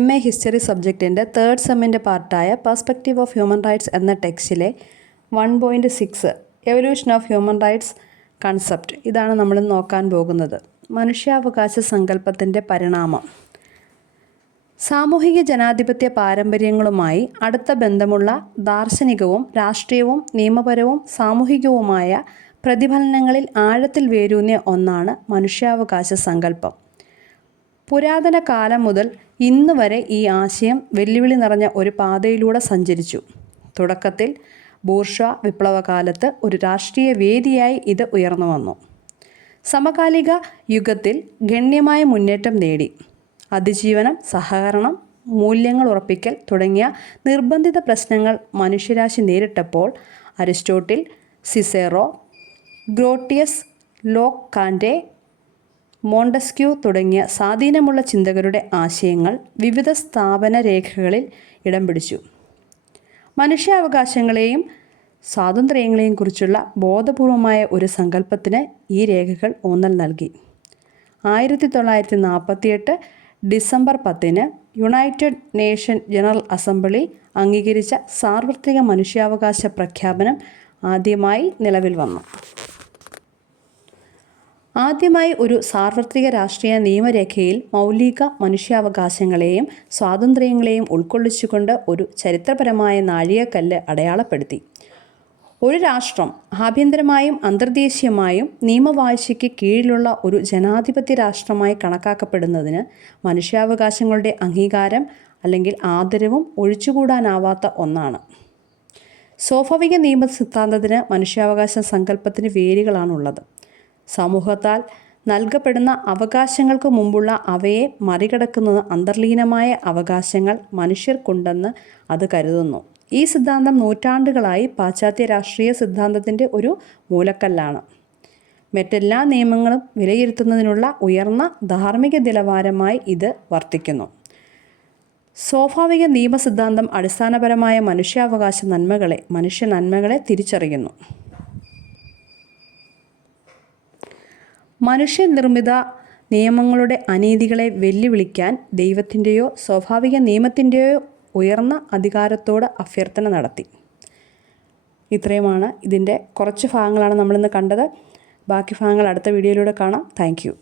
MA history സബ്ജക്റ്റിൻ്റെ third സെമ്മിൻ്റെ പാർട്ടായ പെർസ്പെക്റ്റീവ് ഓഫ് ഹ്യൂമൻ റൈറ്റ്സ് എന്ന ടെക്സ്റ്റിലെ 1.6 evolution of human rights concept ഇതാണ് നമ്മൾ നോക്കാൻ പോകുന്നത്. മനുഷ്യാവകാശ സങ്കല്പത്തിൻ്റെ പരിണാമം. സാമൂഹിക ജനാധിപത്യ പാരമ്പര്യങ്ങളുമായി അടുത്ത ബന്ധമുള്ള ദാർശനികവും രാഷ്ട്രീയവും നിയമപരവും സാമൂഹികവുമായ പ്രതിഫലനങ്ങളിൽ ആഴത്തിൽ വേരൂന്നിയ ഒന്നാണ് മനുഷ്യാവകാശ സങ്കല്പം. പുരാതന കാലം മുതൽ ഇന്ന് വരെ ഈ ആശയം വെല്ലുവിളി നിറഞ്ഞ ഒരു പാതയിലൂടെ സഞ്ചരിച്ചു. തുടക്കത്തിൽ ബൂർഷ്വാ വിപ്ലവകാലത്ത് ഒരു രാഷ്ട്രീയ വേദിയായി ഇത് ഉയർന്നു വന്നു. സമകാലിക യുഗത്തിൽ ഗണ്യമായ മുന്നേറ്റം നേടി. അതിജീവനം, സഹകരണം, മൂല്യങ്ങൾ ഉറപ്പിക്കൽ തുടങ്ങിയ നിർബന്ധിത പ്രശ്നങ്ങൾ മനുഷ്യരാശി നേരിട്ടപ്പോൾ അരിസ്റ്റോട്ടിൽ, സിസേറോ, ഗ്രോട്ടിയസ്, ലോക്ക്, കാൻറ്റെ, മോണ്ടസ്ക്യൂ തുടങ്ങിയ സ്വാധീനമുള്ള ചിന്തകരുടെ ആശയങ്ങൾ വിവിധ സ്ഥാപന രേഖകളിൽ ഇടം പിടിച്ചു. മനുഷ്യാവകാശങ്ങളെയും സ്വാതന്ത്ര്യങ്ങളെയും കുറിച്ചുള്ള ബോധപൂർവമായ ഒരു സങ്കല്പത്തിന് ഈ രേഖകൾ ഊന്നൽ നൽകി. 1948 December 10 United nation general assembly അംഗീകരിച്ച സാർവത്രിക മനുഷ്യാവകാശ പ്രഖ്യാപനം ആദ്യമായി നിലവിൽ വന്നു. ആദ്യമായി ഒരു സാർവത്രിക രാഷ്ട്രീയ നിയമരേഖയിൽ മൗലിക മനുഷ്യാവകാശങ്ങളെയും സ്വാതന്ത്ര്യങ്ങളെയും ഉൾക്കൊള്ളിച്ചുകൊണ്ട് ഒരു ചരിത്രപരമായ നാഴികക്കല്ല് അടയാളപ്പെടുത്തി. ഒരു രാഷ്ട്രം ആഭ്യന്തരമായും അന്തർദേശീയമായും നിയമവാഴ്ചയ്ക്ക് കീഴിലുള്ള ഒരു ജനാധിപത്യ രാഷ്ട്രമായി കണക്കാക്കപ്പെടുന്നതിന് മനുഷ്യാവകാശങ്ങളുടെ അംഗീകാരം അല്ലെങ്കിൽ ആദരവും ഒഴിച്ചുകൂടാനാവാത്ത ഒന്നാണ്. സ്വാഭാവിക നിയമ സിദ്ധാന്തത്തിന് മനുഷ്യാവകാശ സങ്കല്പത്തിന് വേരുകളാണുള്ളത്. സമൂഹത്താൽ നൽകപ്പെടുന്ന അവകാശങ്ങൾക്ക് മുമ്പുള്ള അവയെ മറികടക്കുന്ന അന്തർലീനമായ അവകാശങ്ങൾ മനുഷ്യർക്കുണ്ടെന്ന് അത് കരുതുന്നു. ഈ സിദ്ധാന്തം നൂറ്റാണ്ടുകളായി പാശ്ചാത്യ രാഷ്ട്രീയ സിദ്ധാന്തത്തിൻ്റെ ഒരു മൂലക്കല്ലാണ്. മറ്റെല്ലാ നിയമങ്ങളും വിലയിരുത്തുന്നതിനുള്ള ഉയർന്ന ധാർമ്മിക നിലവാരമായി ഇത് വർത്തിക്കുന്നു. സ്വാഭാവിക നിയമ സിദ്ധാന്തം അടിസ്ഥാനപരമായ മനുഷ്യാവകാശ മനുഷ്യ നന്മകളെ തിരിച്ചറിയുന്നു. മനുഷ്യനിർമ്മിത നിയമങ്ങളുടെ അനീതികളെ വെല്ലുവിളിക്കാൻ ദൈവത്തിൻ്റെയോ സ്വാഭാവിക നിയമത്തിൻ്റെയോ ഉയർന്ന അധികാരത്തോട് അഭ്യർത്ഥന നടത്തി. ഇത്രയുമാണ് ഇതിൻ്റെ കുറച്ച് ഭാഗങ്ങളാണ് നമ്മളിന്ന് കണ്ടത്. ബാക്കി ഭാഗങ്ങൾ അടുത്ത വീഡിയോയിലൂടെ കാണാം. Thank you.